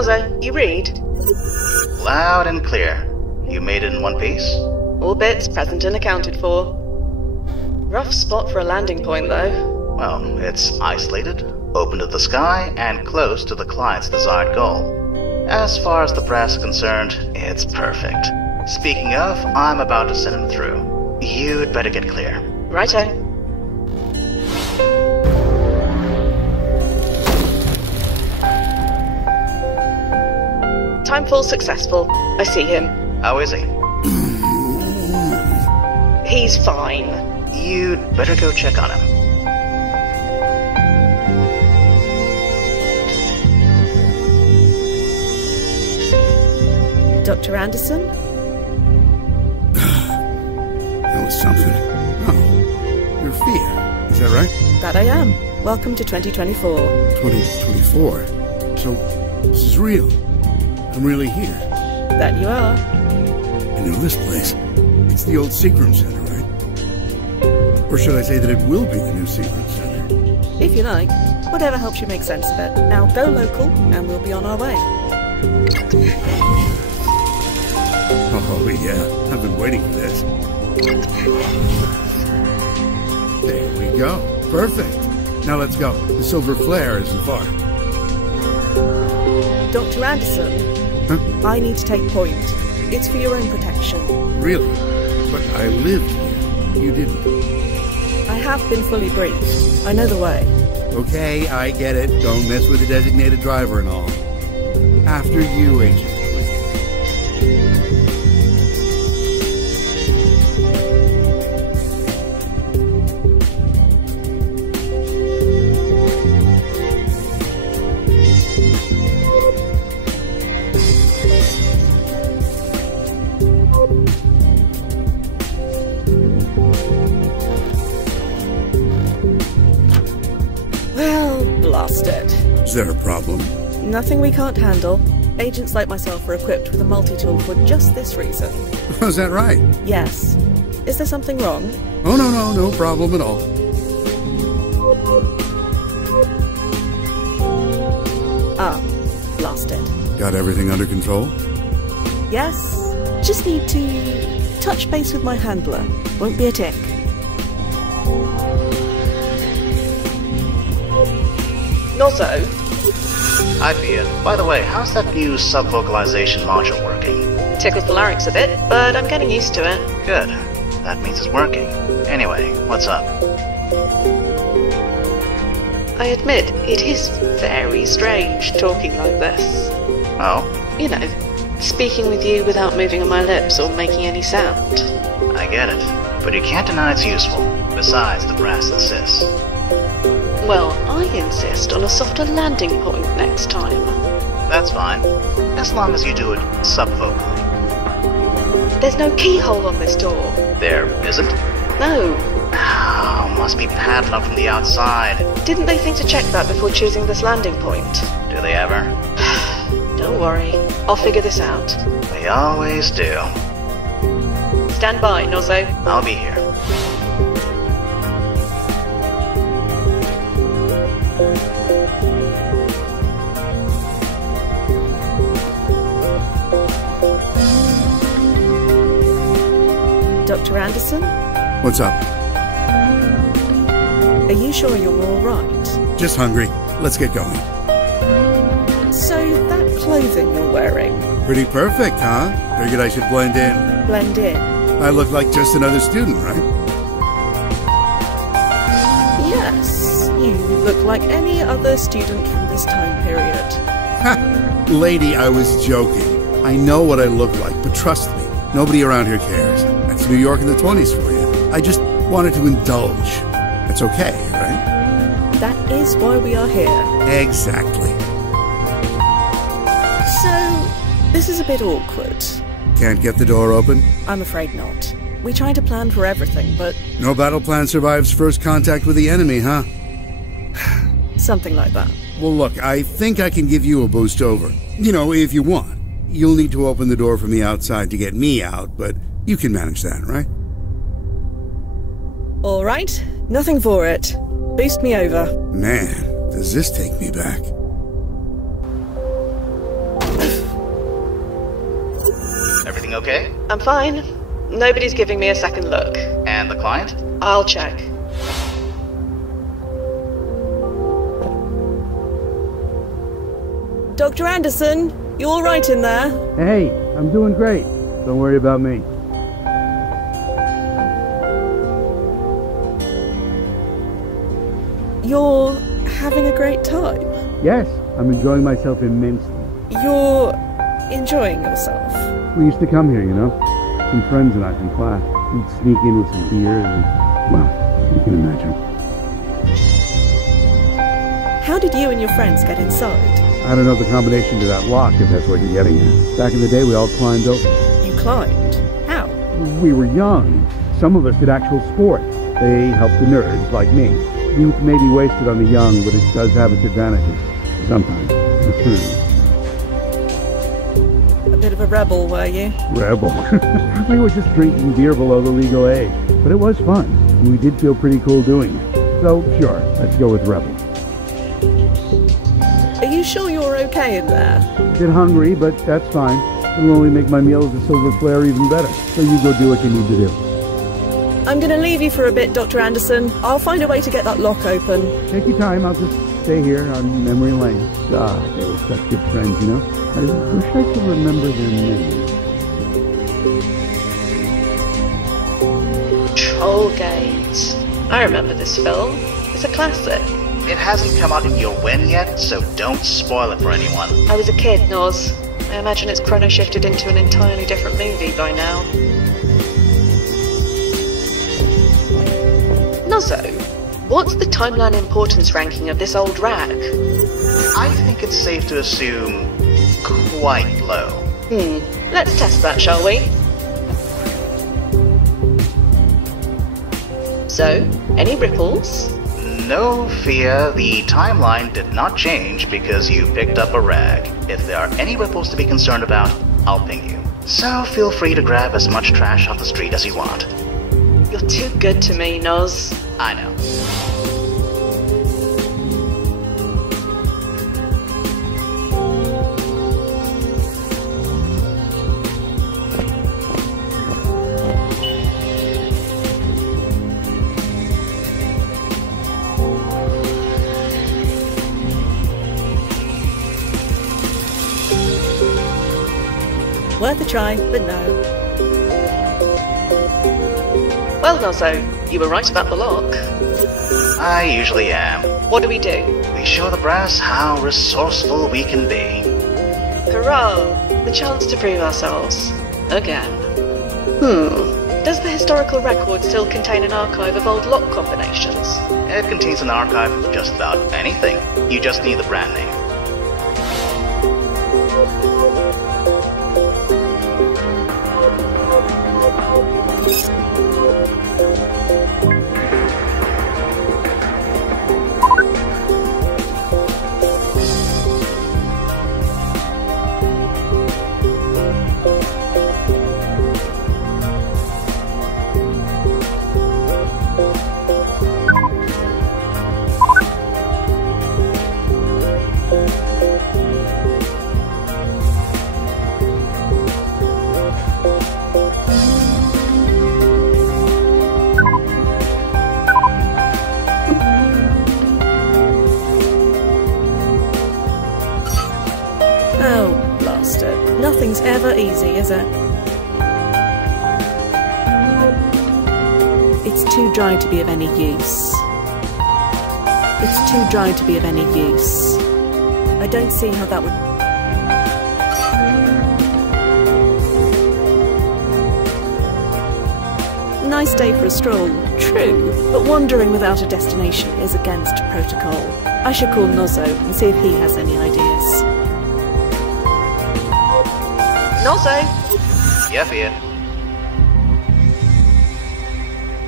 ChronoZen, you read? Loud and clear. You made it in one piece? All bits present and accounted for. Rough spot for a landing point, though. Well, it's isolated, open to the sky, and close to the client's desired goal. As far as the brass is concerned, it's perfect. Speaking of, I'm about to send him through. You'd better get clear. Righto. Timefall successful. I see him. How is he? He's fine. You'd better go check on him. Dr. Anderson? That was something. Oh, you're Fia, is that right? That I am. Welcome to 2024. 2024? So, this is real. I'm really here. That you are. I know this place. It's the old Seagram Center, right? Or should I say that it will be the new Seagram Center? If you like. Whatever helps you make sense of it. Now go local, and we'll be on our way. Oh, yeah. I've been waiting for this. There we go. Perfect. Now let's go. The silver flare isn't far. Dr. Anderson, huh? I need to take point. It's for your own protection. Really? But I lived here. You didn't. I have been fully briefed. I know the way. Okay, I get it. Don't mess with the designated driver and all. After you, Agent Quinn. Is there a problem? Nothing we can't handle. Agents like myself are equipped with a multi-tool for just this reason. Is that right? Yes. Is there something wrong? Oh, no problem at all. Ah, lost it. Got everything under control? Yes. Just need to touch base with my handler. Won't be a tick. Nozzo? Hi, Fia. By the way, how's that new sub-vocalization module working? Tickles the larynx a bit, but I'm getting used to it. Good. That means it's working. Anyway, what's up? I admit, it is very strange talking like this. Oh? You know, speaking with you without moving on my lips or making any sound. I get it, but you can't deny it's useful. Besides, the brass insists. Well, I insist on a softer landing point next time. That's fine, as long as you do it subvocally. There's no keyhole on this door. There isn't? No. Oh, must be padlocked from the outside. Didn't they think to check that before choosing this landing point? Do they ever? Don't worry, I'll figure this out. They always do. Stand by, Nozzo. I'll be here. Dr. Anderson? What's up? Are you sure you're all right? Just hungry. Let's get going. So, that clothing you're wearing? Pretty perfect, huh? Figured I should blend in. Blend in? I look like just another student, right? Yes, you look like any other student from this time period. Ha! Lady, I was joking. I know what I look like, but trust me, nobody around here cares. That's New York in the 20s for you. I just wanted to indulge. That's okay, right? That is why we are here. Exactly. So, this is a bit awkward. Can't get the door open? I'm afraid not. We try to plan for everything, but... No battle plan survives first contact with the enemy, huh? Something like that. Well, look, I think I can give you a boost over. You know, if you want. You'll need to open the door from the outside to get me out, but you can manage that, right? All right. Nothing for it. Boost me over. Man, does this take me back. Everything okay? I'm fine. Nobody's giving me a second look. And the client? I'll check. Dr. Anderson, you all right in there? Hey, I'm doing great. Don't worry about me. You're having a great time. Yes, I'm enjoying myself immensely. You're enjoying yourself. We used to come here, you know? Some friends and I from class. We'd sneak in with some beers and, well, you can imagine. How did you and your friends get inside? I don't know the combination to that lock, if that's what you're getting at. Back in the day, we all climbed over. You climbed? How? We were young. Some of us did actual sports. They helped the nerds, like me. Youth may be wasted on the young, but it does have its advantages. Sometimes. A bit of a rebel, were you? Rebel. We were just drinking beer below the legal age. But it was fun, and we did feel pretty cool doing it. So, sure, let's go with rebel. Are you sure you're okay in there? A bit hungry, but that's fine. It'll only make my meal at the Silver Flare even better. So you go do what you need to do. I'm gonna leave you for a bit, Dr. Anderson. I'll find a way to get that lock open. Take your time, I'll just stay here on memory lane. Ah, they were such good friends, you know? I wish I could remember their names. Trollgate. I remember this film. It's a classic. It hasn't come out in your win yet, so don't spoil it for anyone. I was a kid, Noz. I imagine it's chrono shifted into an entirely different movie by now. Nozzo, what's the timeline importance ranking of this old rag? I think it's safe to assume quite low. Let's test that, shall we? So, any ripples? No, Fia, the timeline did not change because you picked up a rag. If there are any ripples to be concerned about, I'll ping you. So feel free to grab as much trash off the street as you want. You're too good to me, Noz. I know. Worth a try, but no. Well, Nozzo, you were right about the lock. I usually am. What do? We show the brass how resourceful we can be. Hurrah! The chance to prove ourselves. Again. Does the historical record still contain an archive of old lock combinations? It contains an archive of just about anything. You just need the brand name. Nothing's ever easy, is it? It's too dry to be of any use. It's too dry to be of any use. I don't see how that would... Nice day for a stroll, true, but wandering without a destination is against protocol. I should call Nozzo and see if he has any ideas. Nozzo! Yeah, Fia.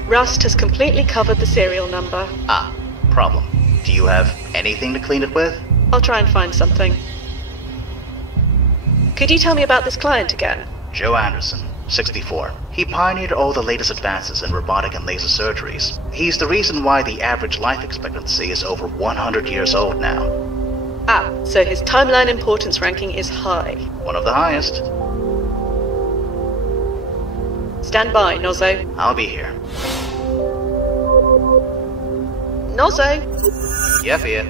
Rust has completely covered the serial number. Ah, problem. Do you have anything to clean it with? I'll try and find something. Could you tell me about this client again? Joe Anderson, 64. He pioneered all the latest advances in robotic and laser surgeries. He's the reason why the average life expectancy is over 100 years old now. Ah, so his timeline importance ranking is high. One of the highest. Stand by, Nozzo. I'll be here. Nozzo! Yeah, Fia.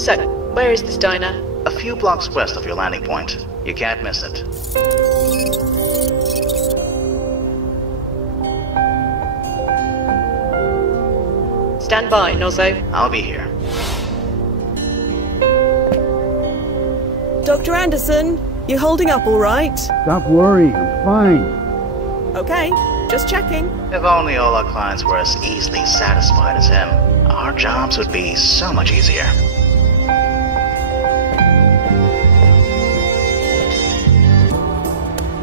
So, where is this diner? A few blocks west of your landing point. You can't miss it. Stand by, Nozzo. I'll be here. Dr. Anderson, you holding up all right? Stop worrying, I'm fine. Okay, just checking. If only all our clients were as easily satisfied as him, our jobs would be so much easier.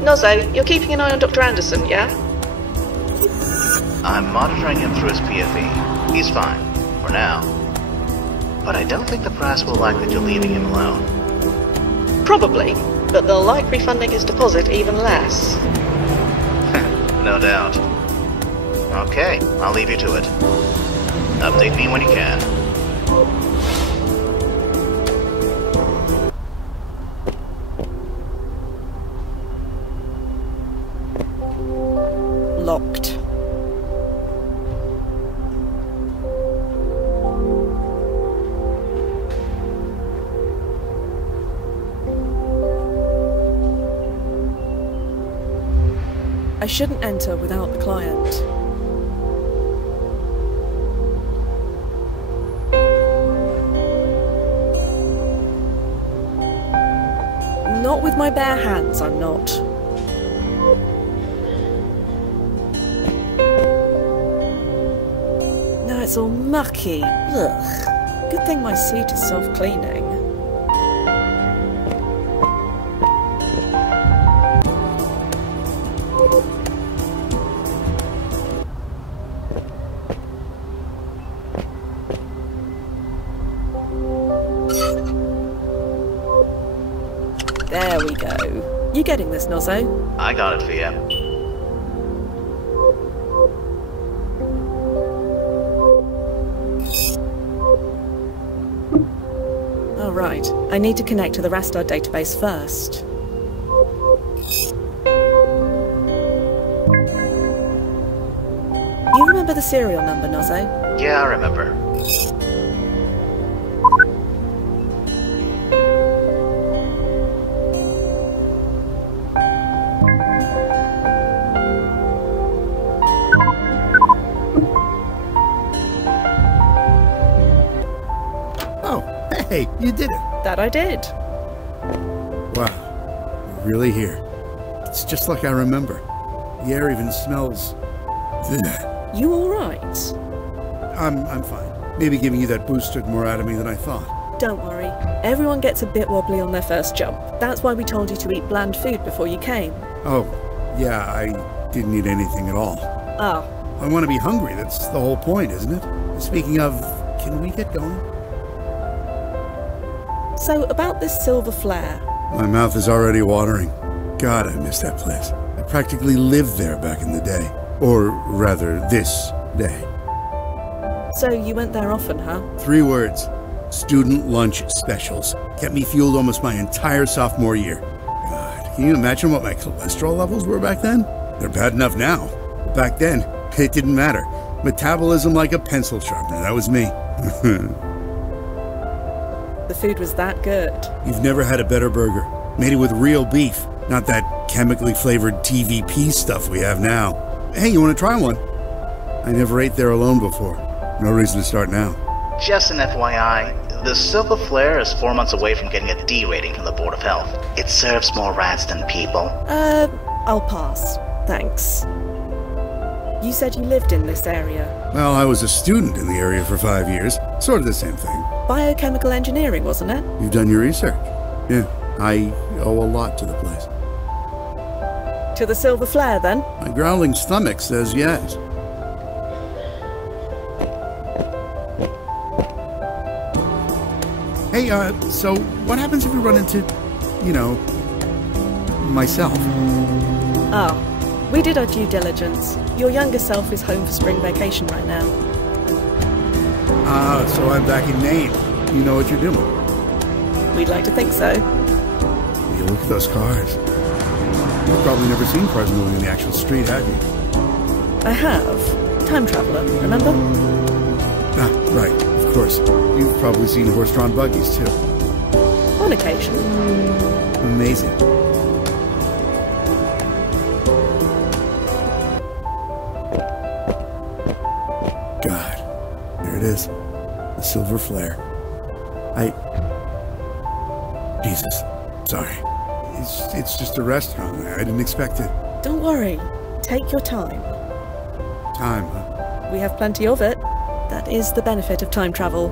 Nozzo, you're keeping an eye on Dr. Anderson, yeah? I'm monitoring him through his PFE. He's fine, for now. But I don't think the press will like that you're leaving him alone. Probably, but they'll like refunding his deposit even less. No doubt. Okay, I'll leave you to it. Update me when you can. Locked. I shouldn't enter without the client. Not with my bare hands, I'm not. Now it's all mucky. Ugh. Good thing my suit is self-cleaning. There we go. You getting this, Nozzo? I got it, Fia. Oh, right. I need to connect to the Rastar database first. You remember the serial number, Nozzo? Yeah, I remember. Hey, you did it. That I did. Wow, you're really here. It's just like I remember. The air even smells... Ugh. You alright? I'm fine. Maybe giving you that boost took more out of me than I thought. Don't worry. Everyone gets a bit wobbly on their first jump. That's why we told you to eat bland food before you came. Oh, yeah, I didn't eat anything at all. Ah. I want to be hungry, that's the whole point, isn't it? Speaking of, can we get going? So, about this silver flare. My mouth is already watering. God, I miss that place. I practically lived there back in the day. Or rather, this day. So, you went there often, huh? 3 words. Student lunch specials. Kept me fueled almost my entire sophomore year. God, can you imagine what my cholesterol levels were back then? They're bad enough now. Back then, it didn't matter. Metabolism like a pencil sharpener, that was me. The food was that good. You've never had a better burger. Made it with real beef, not that chemically flavored TVP stuff we have now. Hey, you want to try one? I never ate there alone before. No reason to start now. Just an FYI, the Silver Flare is 4 months away from getting a D rating from the Board of Health. It serves more rats than people. I'll pass. Thanks. You said you lived in this area. Well, I was a student in the area for 5 years. Sort of the same thing. Biochemical engineering, wasn't it? You've done your research. Yeah, I owe a lot to the place. To the Silver Flare, then? My growling stomach says yes. Hey, so what happens if we run into, you know, myself? Oh, we did our due diligence. Your younger self is home for spring vacation right now. Ah, so I'm back in Maine. You know what you're doing. We'd like to think so. You look at those cars. You've probably never seen cars moving in the actual street, have you? I have. Time traveler, remember? Ah, right, of course. You've probably seen horse-drawn buggies, too. On occasion. Amazing. God. There it is. The silver flare. Jesus. Sorry. It's just a restaurant. I didn't expect it. Don't worry. Take your time. Time, huh? We have plenty of it. That is the benefit of time travel.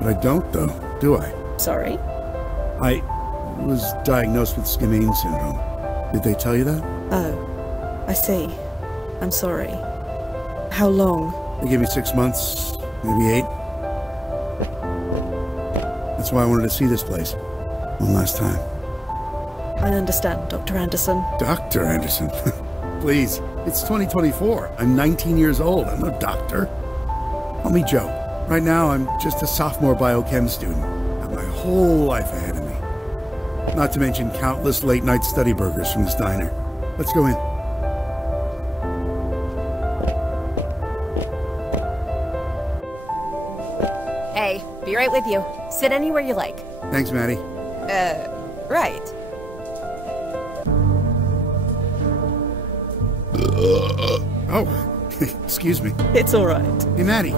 But I don't, though, do I? Sorry? I was diagnosed with Skimmane syndrome. Did they tell you that? Oh, I see. I'm sorry. How long? They gave me 6 months, maybe 8. That's why I wanted to see this place. One last time. I understand, Dr. Anderson. Dr. Anderson? Please, it's 2024. I'm 19 years old. I'm no doctor. Call me Joe. Right now, I'm just a sophomore biochem student. I have my whole life ahead of me. Not to mention countless late-night study burgers from this diner. Let's go in. Hey, be right with you. Sit anywhere you like. Thanks, Maddie. Right. Oh, excuse me. It's all right. Hey, Maddie.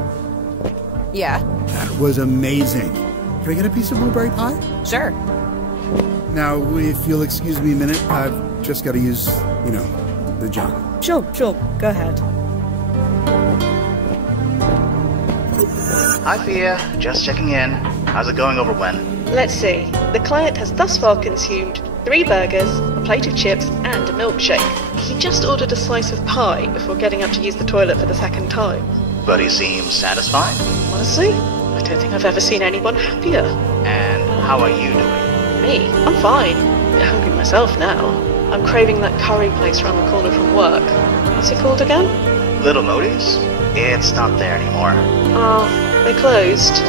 Yeah, That was amazing. Can I get a piece of blueberry pie? sure. Now, if you'll excuse me a minute, I've just got to use, the jug. Sure. Go ahead. Hi, Fia. Just checking in. How's it going over when? Let's see. The client has thus far consumed 3 burgers, a plate of chips, and a milkshake. He just ordered a slice of pie before getting up to use the toilet for the second time. But he seems satisfied. Honestly, I don't think I've ever seen anyone happier. And how are you doing? Me? I'm fine. I'm hungry myself now. I'm craving that curry place around the corner from work. What's it called again? Little Modi's? It's not there anymore. Oh, they closed.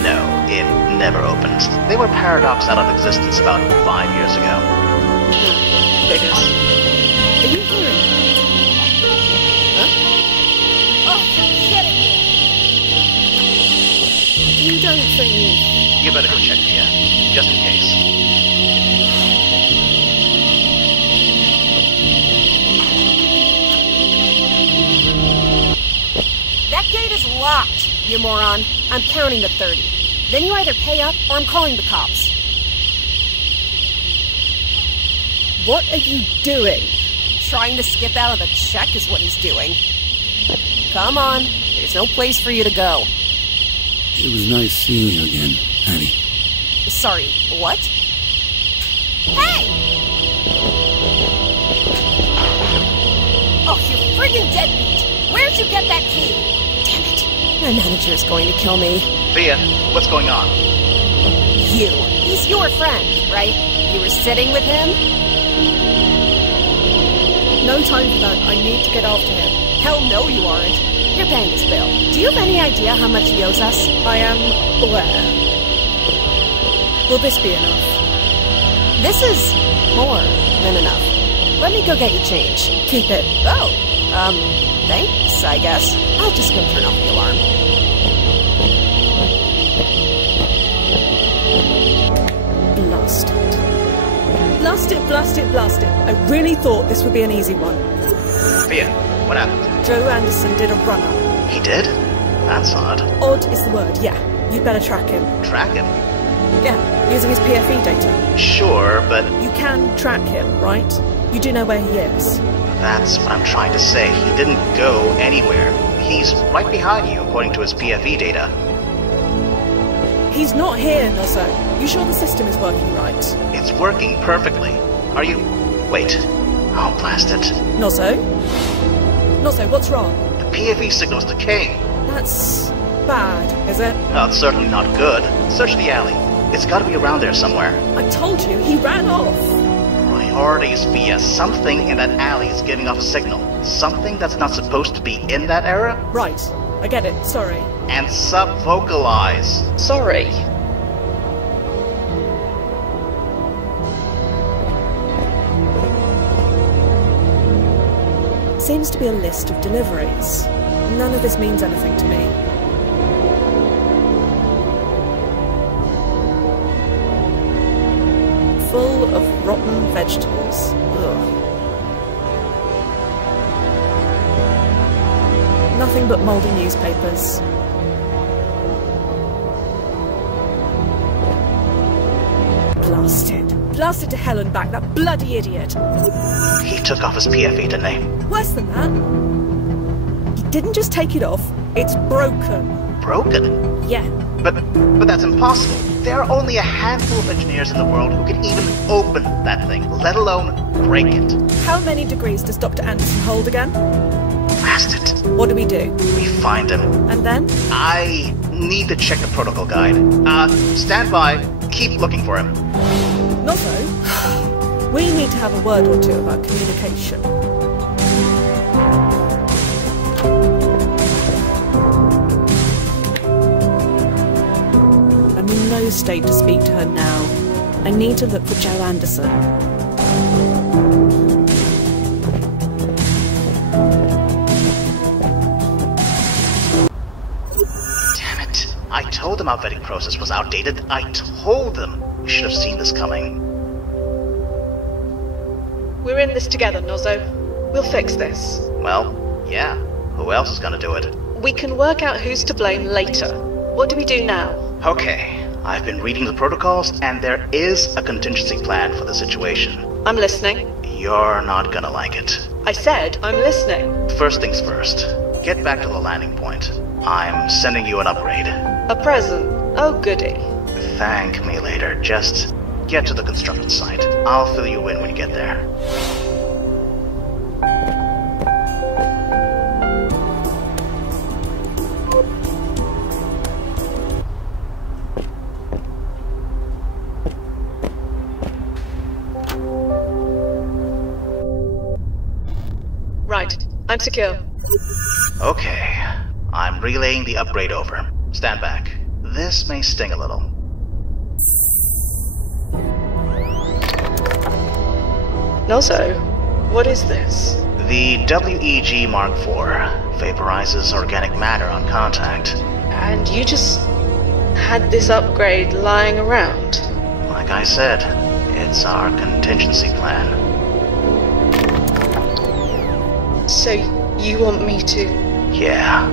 No, it never opened. They were paradoxed out of existence about 5 years ago. Figures. Are you hearing? Oh, you're kidding me! You don't think... You better go check, Fia, just in case. That gate is locked, you moron. I'm counting to 30. Then you either pay up or I'm calling the cops. What are you doing? Trying to skip out of a check is what he's doing. Come on, there's no place for you to go. It was nice seeing you again, Maddie. Sorry, what? Hey! Oh, you friggin' deadbeat! Where'd you get that key? Damn it. My manager is going to kill me. Fia, what's going on? You. He's your friend, right? You were sitting with him? No time for that. I need to get after him. Hell no you aren't. You're paying his bill. Do you have any idea how much he owes us? I am aware. Will this be enough? This is more than enough. Let me go get you change. Keep it. Oh, thanks, I guess. I'll just go turn off the alarm. Blast it. Blast it. I really thought this would be an easy one. Fia, what happened? Joe Anderson did a runner. He did? That's odd. Odd is the word, yeah. You'd better track him. Track him? Yeah, using his PFE data. Sure, but You can track him, right? You do know where he is. that's what I'm trying to say. He didn't go anywhere. He's right behind you, according to his PFE data. He's not here, Nozzo. You sure the system is working right? It's working perfectly. Are you... Wait. Oh, blast it. Nozzo? Nozzo, what's wrong? The PFE signal's decaying. That's bad, is it? No, it's certainly not good. Search the alley. It's gotta be around there somewhere. I told you, he ran off. Priorities, Fia. Something in that alley is giving off a signal. Something that's not supposed to be in that area? Right, I get it, sorry. And sub-vocalize. Sorry. Seems to be a list of deliveries. None of this means anything to me. Full of rotten vegetables. Ugh. Nothing but mouldy newspapers. Blasted. Blasted to hell and back, that bloody idiot. He took off his PFE, didn't he? Worse than that. He didn't just take it off, it's broken. Broken? Yeah. But that's impossible. There are only a handful of engineers in the world who can even open that thing, let alone break it. How many degrees does Dr. Anderson hold again? Blast it. What do? We find him. And then? I need to check the protocol guide. Stand by. Keep looking for him. Not so. We need to have a word or two about communication. I'm in no state to speak to her now. I need to look for Joe Anderson. I told them our vetting process was outdated. I told them we should have seen this coming. We're in this together, Nozzo. We'll fix this. Well, yeah. Who else is gonna do it? We can work out who's to blame later. What do we do now? Okay. I've been reading the protocols, and there is a contingency plan for the situation. I'm listening. You're not gonna like it. I said I'm listening. First things first. Get back to the landing point. I'm sending you an upgrade. A present? Oh, goody. Thank me later. Just get to the construction site. I'll fill you in when you get there. Right. I'm secure. Okay. I'm relaying the upgrade over. Stand back. This may sting a little. Nozzo, what is this? The WEG Mark IV vaporizes organic matter on contact. And you just had this upgrade lying around? Like I said, it's our contingency plan. So you want me to... Yeah.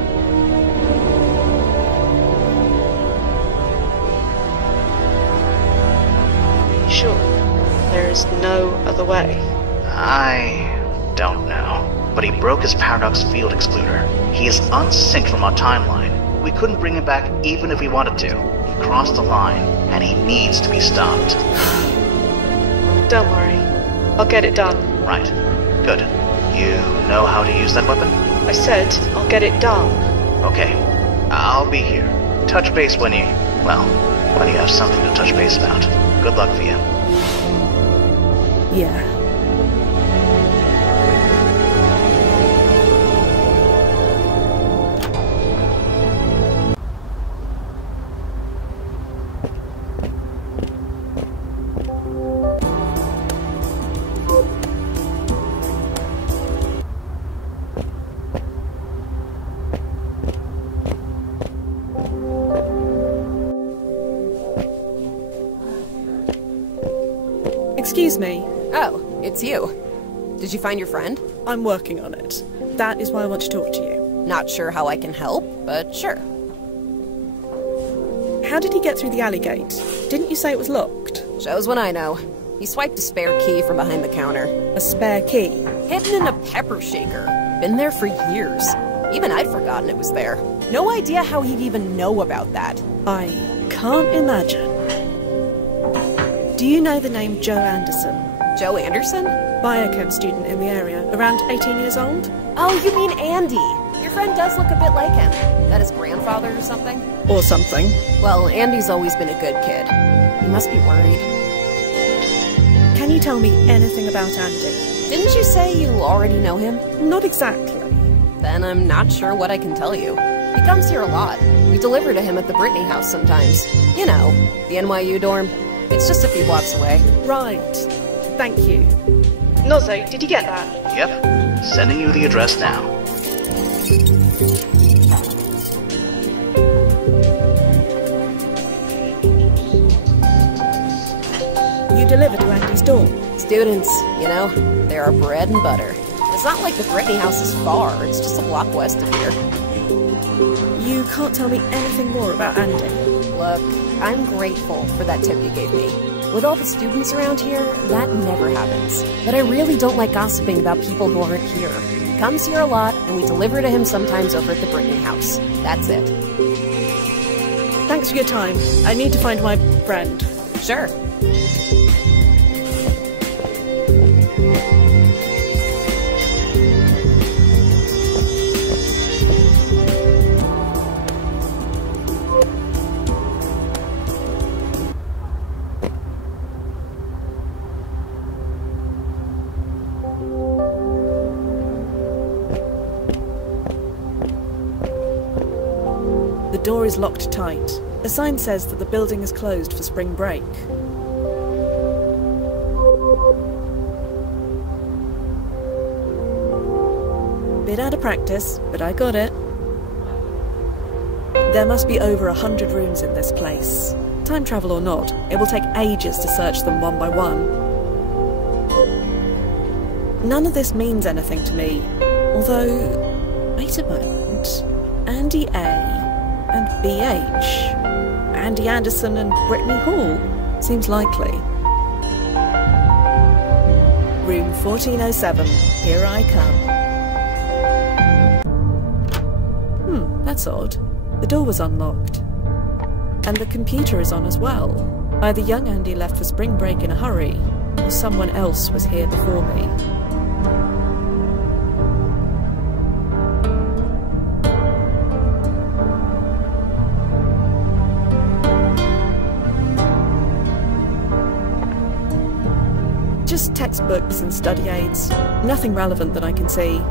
Sure. There's no other way. I don't know. But he broke his paradox field excluder. He is unsynced from our timeline. We couldn't bring him back even if we wanted to. He crossed the line, and he needs to be stopped. Don't worry. I'll get it done. Right. Good. You know how to use that weapon? I said I'll get it done. Okay. I'll be here. Touch base when you have something to touch base about. Good luck, Fia. Yeah. Excuse me. Oh, it's you. Did you find your friend? I'm working on it. That is why I want to talk to you. Not sure how I can help, but sure. How did he get through the alley gate? Didn't you say it was locked? Shows what I know. He swiped a spare key from behind the counter. A spare key? Hidden in a pepper shaker. Been there for years. Even I'd forgotten it was there. No idea how he'd even know about that. I can't imagine. Do you know the name Joe Anderson? Joe Anderson? Biochem student in the area, around 18 years old? Oh, you mean Andy. Your friend does look a bit like him. That his grandfather or something? Or something. Well, Andy's always been a good kid. He must be worried. Can you tell me anything about Andy? Didn't you say you already know him? Not exactly. Then I'm not sure what I can tell you. He comes here a lot. We deliver to him at the Brittany house sometimes. You know, the NYU dorm. It's just a few blocks away. Right. Thank you. Nozzo, did you get that? Yep. Sending you the address now. You deliver to Andy's door. Students, you know, they're our bread and butter. It's not like the Brittany house is far, it's just a block west of here. You can't tell me anything more about Andy. Look, I'm grateful for that tip you gave me. With all the students around here, that never happens. But I really don't like gossiping about people who aren't here. He comes here a lot, and we deliver to him sometimes over at the Brittany house. That's it. Thanks for your time. I need to find my friend. Sure. The door is locked tight. A sign says that the building is closed for spring break. Bit out of practice, but I got it. There must be over 100 rooms in this place. Time travel or not, it will take ages to search them one by one. None of this means anything to me, although... wait a moment. Andy A. and BH. Andy Anderson and Brittany Hall. Seems likely. Room 1407. Here I come. That's odd. The door was unlocked. And the computer is on as well. Either young Andy left for spring break in a hurry, or someone else was here before me. Just textbooks and study aids. Nothing relevant that I can see.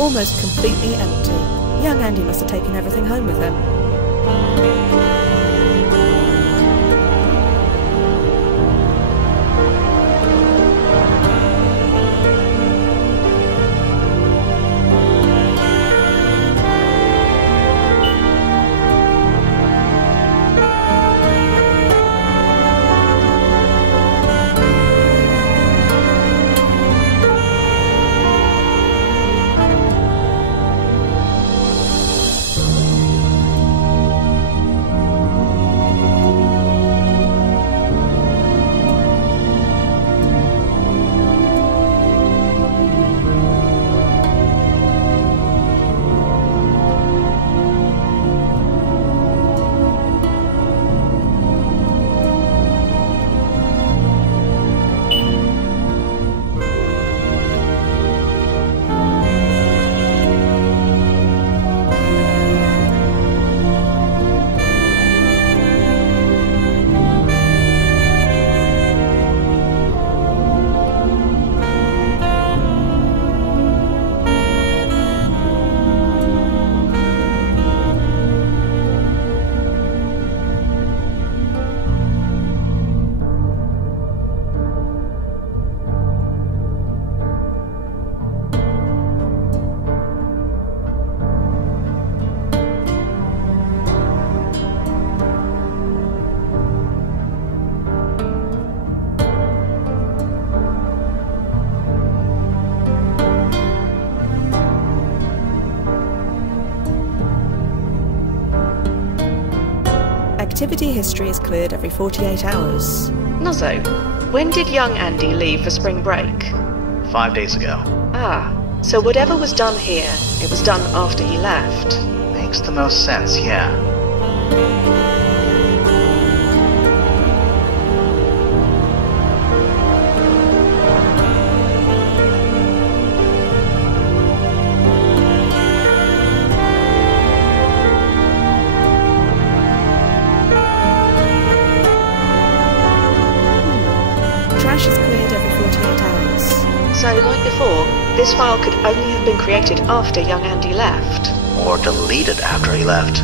Almost completely empty. Young Andy must have taken everything home with him. Activity history is cleared every 48 hours. Nozzo, when did young Andy leave for spring break? 5 days ago. Ah, so whatever was done here, it was done after he left. Makes the most sense, yeah. Trash is cleared every 48 hours. So, like before, this file could only have been created after young Andy left. Or deleted after he left.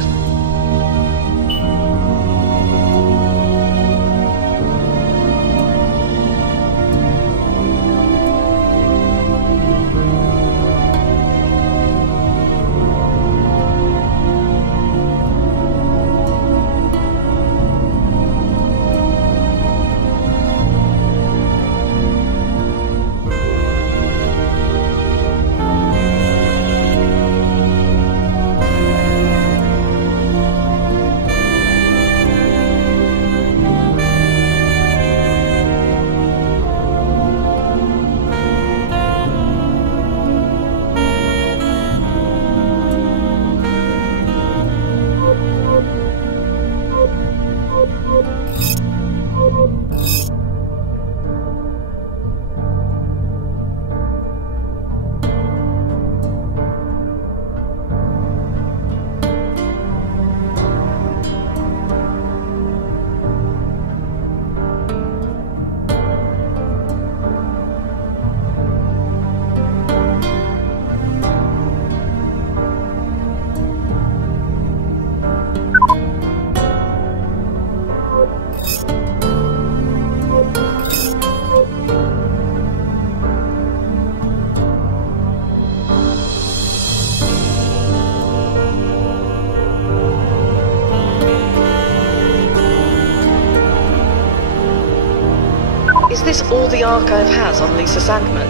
Is this all the archive has on Lisa Sandman?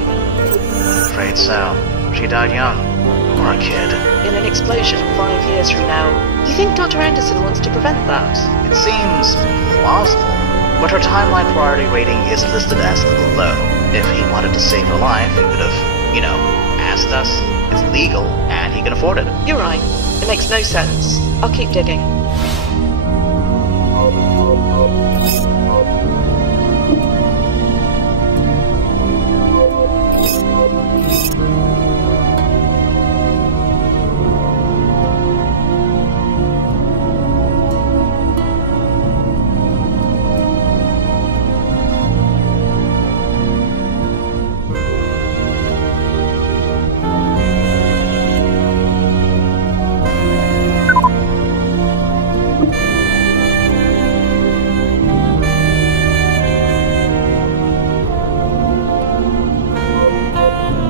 Afraid so. She died young. Or a kid. In an explosion 5 years from now. You think Dr. Anderson wants to prevent that? It seems plausible, but her timeline priority rating is listed as a little low. If he wanted to save her life, he could have, asked us. It's legal, and he can afford it. You're right. It makes no sense. I'll keep digging.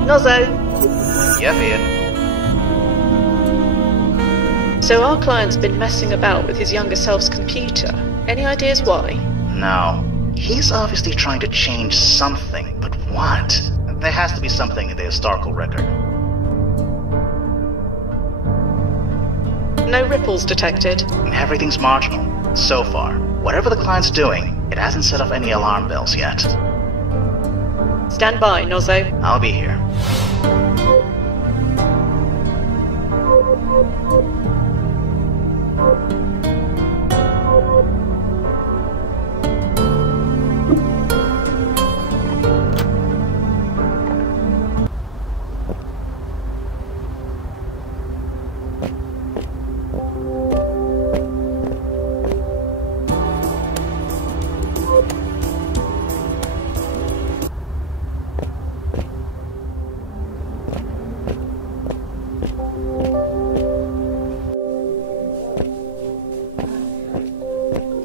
Nozo! Yeah, Fia. So our client's been messing about with his younger self's computer. Any ideas why? No. He's obviously trying to change something, but what? There has to be something in the historical record. No ripples detected. Everything's marginal, so far. Whatever the client's doing, it hasn't set off any alarm bells yet. Stand by, Nozo. I'll be here.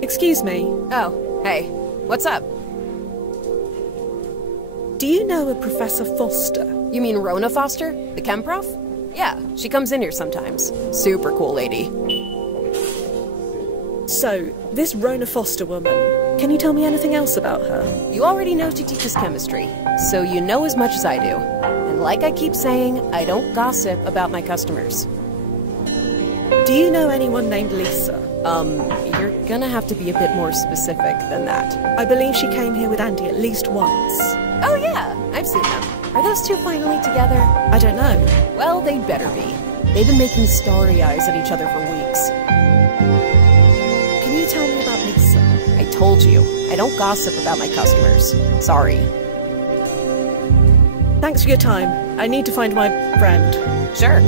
Excuse me. Oh, hey. What's up? Do you know a Professor Foster? You mean Rona Foster? The chem prof? Yeah, she comes in here sometimes. Super cool lady. So, this Rona Foster woman, can you tell me anything else about her? You already know she teaches chemistry, so you know as much as I do. And like I keep saying, I don't gossip about my customers. Do you know anyone named Lisa? You're gonna have to be a bit more specific than that. I believe she came here with Andy at least once. Oh yeah, I've seen them. Are those two finally together? I don't know. Well, they'd better be. They've been making starry eyes at each other for weeks. Can you tell me about Lisa? I told you, I don't gossip about my customers. Sorry. Thanks for your time. I need to find my friend. Sure.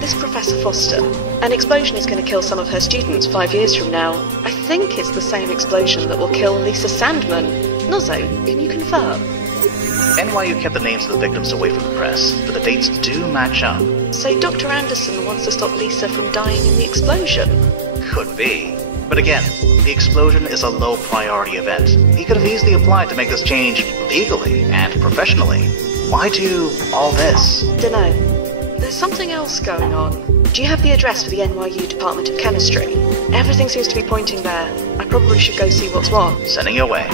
This Professor Foster. An explosion is going to kill some of her students 5 years from now. I think it's the same explosion that will kill Lisa Sandman. Nozo, can you confirm? NYU kept the names of the victims away from the press, but the dates do match up. So Dr. Anderson wants to stop Lisa from dying in the explosion? Could be. But again, the explosion is a low priority event. He could have easily applied to make this change legally and professionally. Why do all this? Dunno. There's something else going on. Do you have the address for the NYU Department of Chemistry? Everything seems to be pointing there. I probably should go see what's what. Sending your way.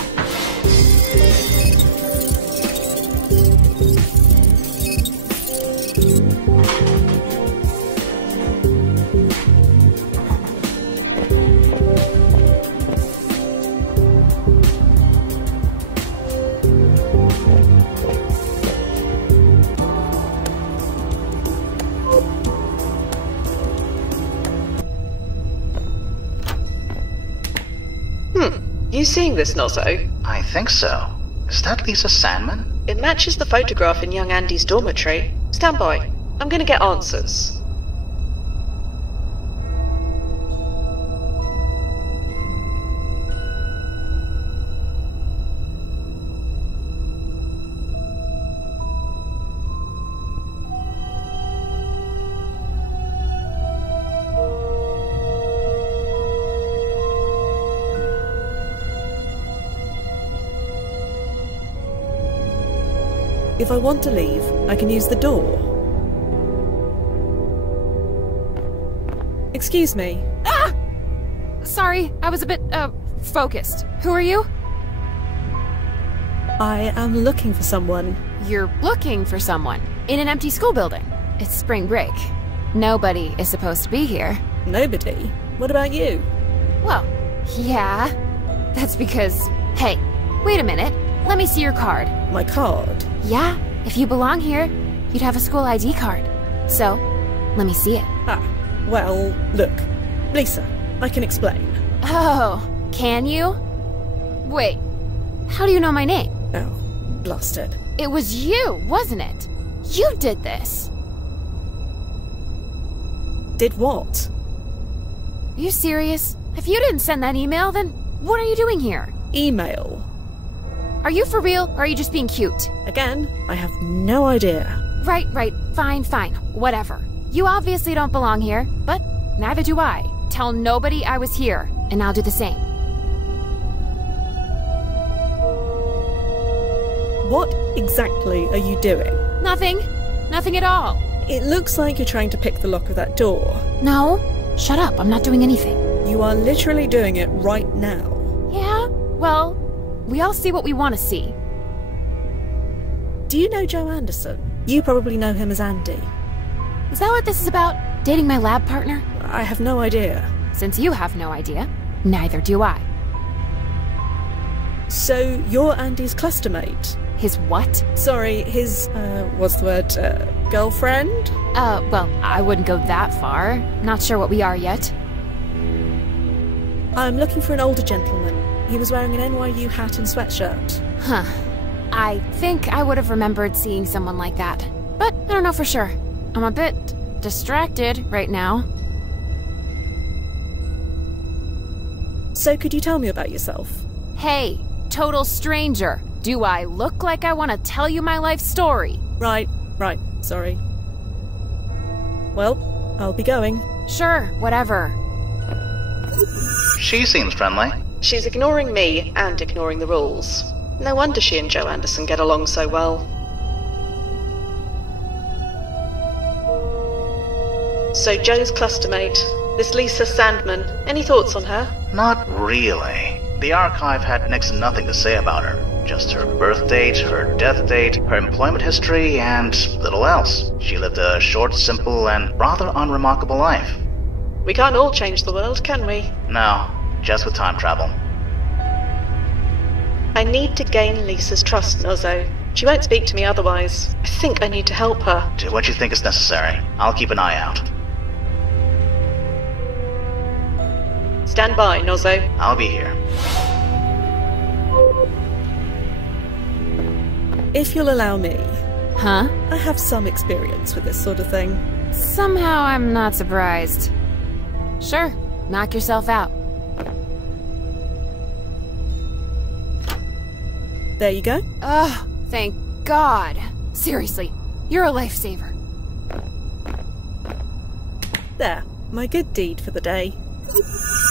You seeing this, Nozo? I think so. Is that Lisa Sandman? It matches the photograph in young Andy's dormitory. Stand by. I'm gonna get answers. If I want to leave, I can use the door. Excuse me. Ah! Sorry, I was a bit, focused. Who are you? I am looking for someone. You're looking for someone in an empty school building. It's spring break. Nobody is supposed to be here. Nobody? What about you? Well, yeah. That's because... Hey, wait a minute. Let me see your card. My card? Yeah, if you belong here, you'd have a school ID card. So, let me see it. Ah, well, look. Lisa, I can explain. Oh, can you? Wait, how do you know my name? Oh, blasted. It was you, wasn't it? You did this. Did what? Are you serious? If you didn't send that email, then what are you doing here? Email. Are you for real, or are you just being cute? Again, I have no idea. Right, fine, whatever. You obviously don't belong here, but neither do I. Tell nobody I was here, and I'll do the same. What exactly are you doing? Nothing at all. It looks like you're trying to pick the lock of that door. No, shut up, I'm not doing anything. You are literally doing it right now. Yeah, well, we all see what we want to see. Do you know Joe Anderson? You probably know him as Andy. Is that what this is about? Dating my lab partner? I have no idea. Since you have no idea, neither do I. So, you're Andy's cluster mate? His what? Sorry, his, what's the word, girlfriend? Well, I wouldn't go that far. Not sure what we are yet. I'm looking for an older gentleman. He was wearing an NYU hat and sweatshirt. Huh. I think I would have remembered seeing someone like that. But I don't know for sure. I'm a bit distracted right now. So could you tell me about yourself? Hey, total stranger. Do I look like I want to tell you my life story? Right, sorry. Well, I'll be going. Sure, whatever. She seems friendly. She's ignoring me and ignoring the rules. No wonder she and Joe Anderson get along so well. So Joe's clustermate, this Lisa Sandman, any thoughts on her? Not really. The archive had next to nothing to say about her. Just her birth date, her death date, her employment history, and little else. She lived a short, simple, and rather unremarkable life. We can't all change the world, can we? No, just with time travel. I need to gain Lisa's trust, Nozzo. She won't speak to me otherwise. I think I need to help her. Do what you think is necessary. I'll keep an eye out. Stand by, Nozzo. I'll be here. If you'll allow me. Huh? I have some experience with this sort of thing. Somehow I'm not surprised. Sure, knock yourself out. There you go. Oh, thank God. Seriously, you're a lifesaver. There, my good deed for the day.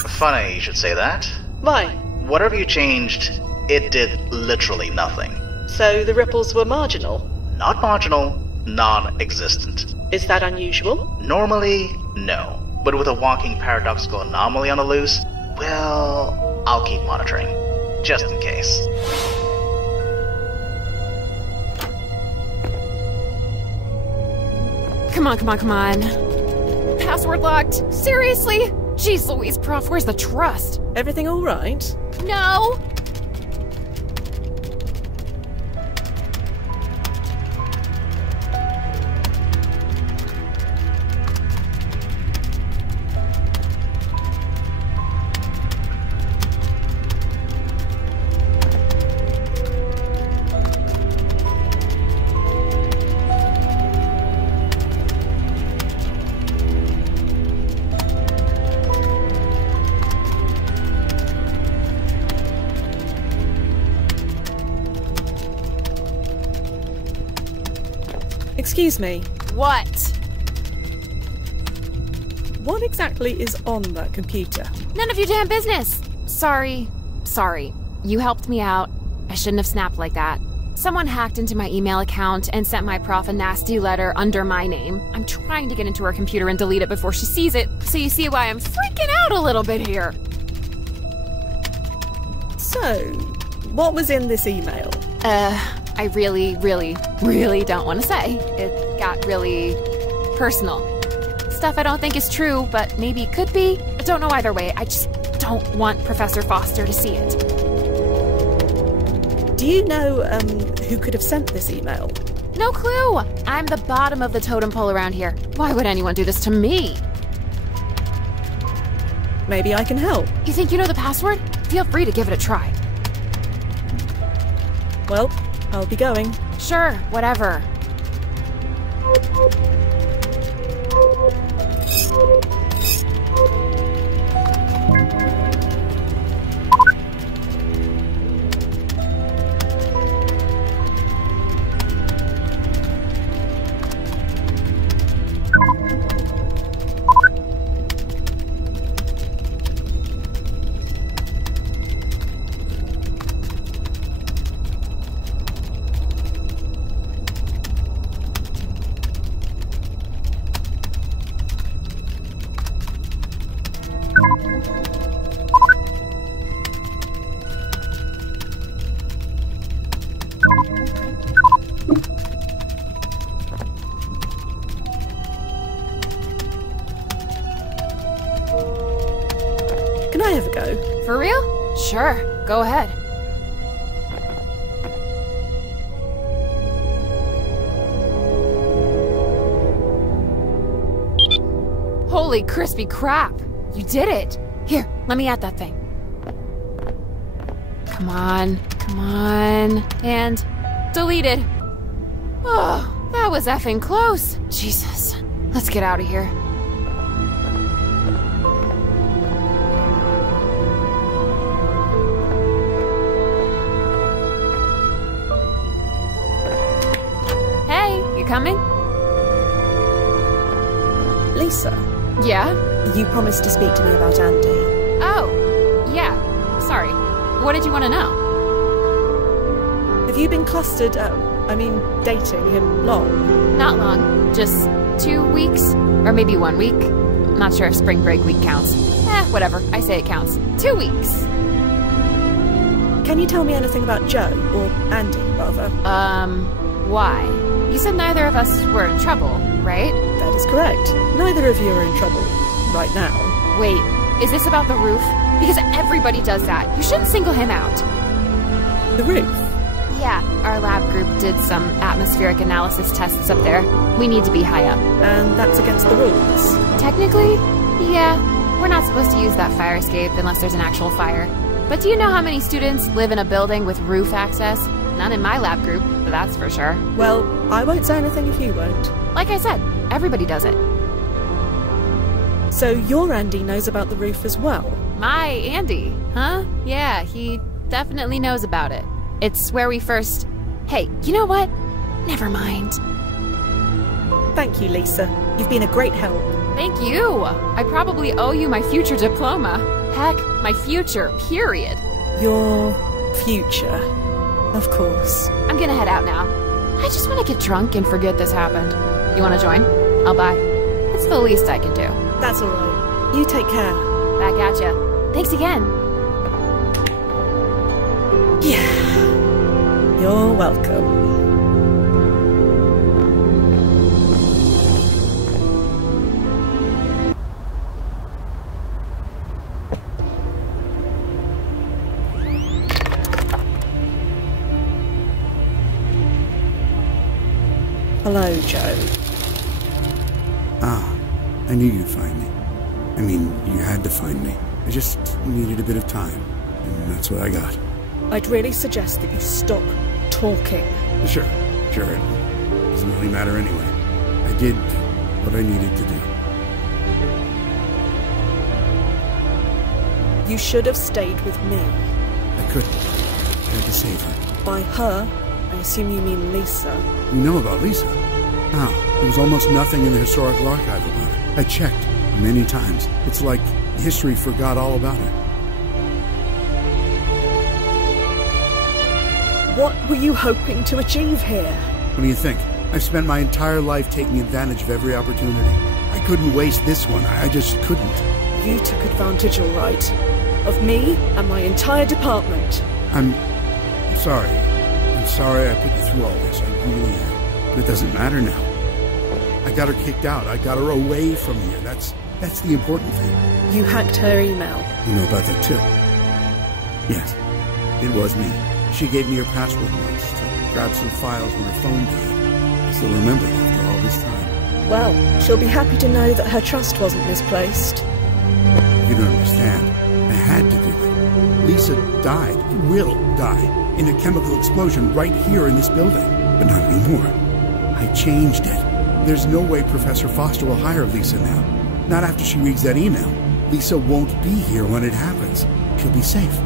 Funny you should say that. Why? Whatever you changed, it did literally nothing. So the ripples were marginal? Not marginal, non-existent. Is that unusual? Normally, no. But with a walking paradoxical anomaly on the loose, well, I'll keep monitoring. Just in case. Come on. Password locked. Seriously? Jeez Louise, Prof, where's the trust? Everything all right? No! Excuse me. What? What exactly is on that computer? None of your damn business. Sorry. You helped me out. I shouldn't have snapped like that. Someone hacked into my email account and sent my prof a nasty letter under my name. I'm trying to get into her computer and delete it before she sees it, so you see why I'm freaking out a little bit here. So, what was in this email? I really don't want to say. It got really personal. Stuff I don't think is true, but maybe could be. I don't know either way. I just don't want Professor Foster to see it. Do you know, who could have sent this email? No clue! I'm the bottom of the totem pole around here. Why would anyone do this to me? Maybe I can help. You think you know the password? Feel free to give it a try. Well, I'll be going. Sure, whatever. Can I have a go? For real? Sure, go ahead. Holy crispy crap! You did it! Here, let me add that thing. Come on, come on. And deleted. Oh, that was effing close. Jesus. Let's get out of here. Hey, you coming? Lisa, Yeah? you promised to speak to me about Andy. Oh, yeah. Sorry. What did you want to know? Have you been clustered, dating him long? Not long. Just 2 weeks? Or maybe 1 week. Not sure if spring break week counts. Whatever. I say it counts. 2 weeks. Can you tell me anything about Joe, or Andy, rather? Why? You said neither of us were in trouble, right? That is correct. Neither of you are in trouble right now. Wait, is this about the roof? Because everybody does that. You shouldn't single him out. The roof? Yeah, our lab group did some atmospheric analysis tests up there. We need to be high up. And that's against the rules. Technically, yeah. We're not supposed to use that fire escape unless there's an actual fire. But do you know how many students live in a building with roof access? None in my lab group, that's for sure. Well, I won't say anything if you won't. Like I said, everybody does it. So your Andy knows about the roof as well? My Andy, huh? Yeah, he definitely knows about it. It's where we first... Hey, you know what? Never mind. Thank you, Lisa. You've been a great help. Thank you! I probably owe you my future diploma. Heck, my future, period. Your future, of course. I'm gonna head out now. I just want to get drunk and forget this happened. You want to join? I'll buy. It's the least I can do. That's alright. You take care. Back at ya. Thanks again. Yeah. You're welcome. Hello, Joe. Ah, I knew you'd find me. I mean, you had to find me. I just needed a bit of time, and that's what I got. I'd really suggest that you stop talking. Sure. It doesn't really matter anyway. I did what I needed to do. You should have stayed with me. I couldn't. I had to save her. By her, I assume you mean Lisa. You know about Lisa? How? There was almost nothing in the historical archive about her. I checked many times. It's like history forgot all about her. What were you hoping to achieve here? What do you think? I've spent my entire life taking advantage of every opportunity. I couldn't waste this one. I just couldn't. You took advantage, all right. Of me and my entire department. I'm sorry. I'm sorry I put you through all this. I really am. But it doesn't matter now. I got her kicked out. I got her away from here. That's the important thing. You hacked her email. You know about that too? Yes. It was me. She gave me her password once to grab some files when her phone died. I still remember it after all this time. Well, she'll be happy to know that her trust wasn't misplaced. You don't understand. I had to do it. Lisa died, will die, in a chemical explosion right here in this building. But not anymore. I changed it. There's no way Professor Foster will hire Lisa now. Not after she reads that email. Lisa won't be here when it happens. She'll be safe.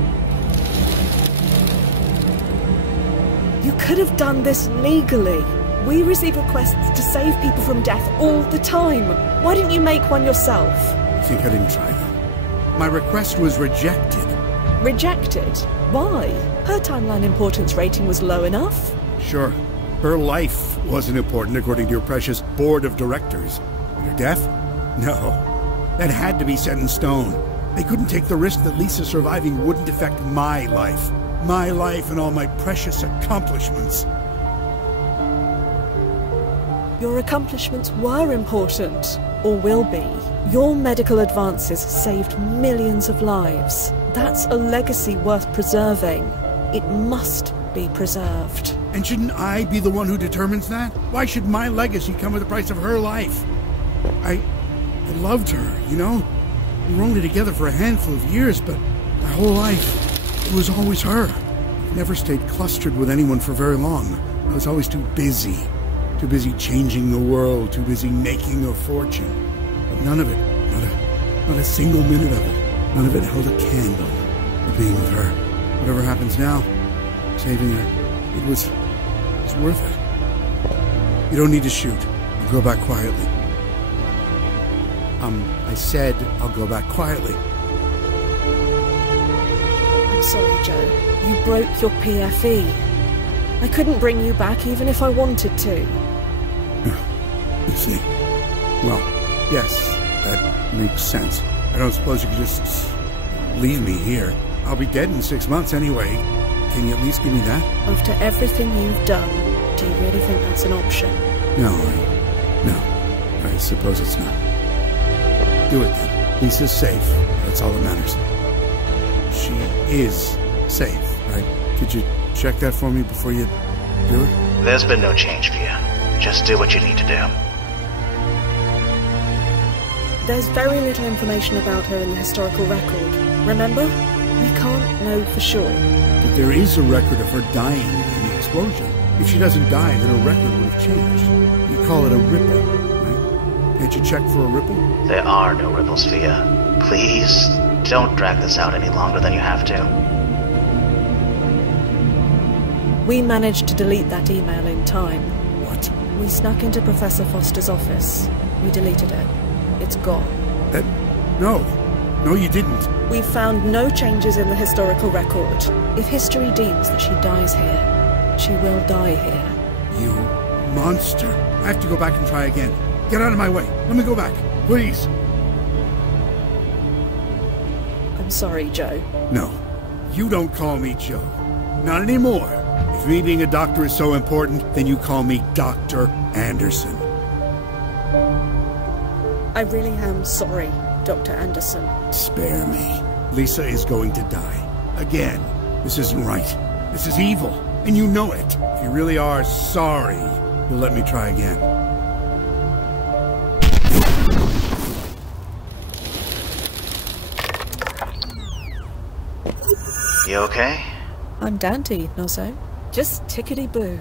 You could have done this legally. We receive requests to save people from death all the time. Why didn't you make one yourself? I think I didn't try though. My request was rejected. Rejected? Why? Her timeline importance rating was low enough. Sure. Her life wasn't important according to your precious board of directors. And her death? No. That had to be set in stone. They couldn't take the risk that Lisa surviving wouldn't affect my life. My life and all my precious accomplishments. Your accomplishments were important, or will be. Your medical advances saved millions of lives. That's a legacy worth preserving. It must be preserved. And shouldn't I be the one who determines that? Why should my legacy come at the price of her life? I loved her, you know? We were only together for a handful of years, but my whole life, it was always her. I never stayed clustered with anyone for very long. I was always too busy. Too busy changing the world, too busy making a fortune. But none of it, not a single minute of it, none of it held a candle to being with her. Whatever happens now, saving her, it was worth it. You don't need to shoot. I'll go back quietly. I said I'll go back quietly. I'm sorry, Joe. You broke your PFE. I couldn't bring you back even if I wanted to. I see. Well, yes, that makes sense. I don't suppose you could just leave me here. I'll be dead in 6 months anyway. Can you at least give me that? After everything you've done, do you really think that's an option? No, I suppose it's not. Do it then. Lisa's safe. That's all that matters. She is safe, right? Could you check that for me before you do it? There's been no change, Fia. Just do what you need to do. There's very little information about her in the historical record. Remember? We can't know for sure. But there is a record of her dying in the explosion. If she doesn't die, then her record would have changed. You call it a ripple, right? Can't you check for a ripple? There are no ripples, Fia. Please, don't drag this out any longer than you have to. We managed to delete that email in time. What? We snuck into Professor Foster's office. We deleted it. It's gone. No, you didn't. We've found no changes in the historical record. If history deems that she dies here, she will die here. You monster. I have to go back and try again. Get out of my way. Let me go back. Please. I'm sorry, Joe. No. You don't call me Joe. Not anymore. If me being a doctor is so important, then you call me Dr. Anderson. I really am sorry, Dr. Anderson. Spare me. Lisa is going to die. Again. This isn't right. This is evil. And you know it. If you really are sorry, you'll let me try again. You okay? I'm dandy, Nozzo. Just tickety-boo.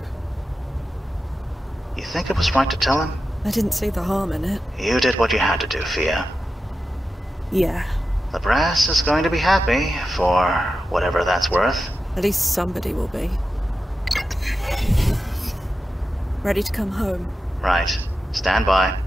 You think it was right to tell him? I didn't see the harm in it. You did what you had to do, Fia. Yeah. The brass is going to be happy, for whatever that's worth. At least somebody will be. Ready to come home? Right. Stand by.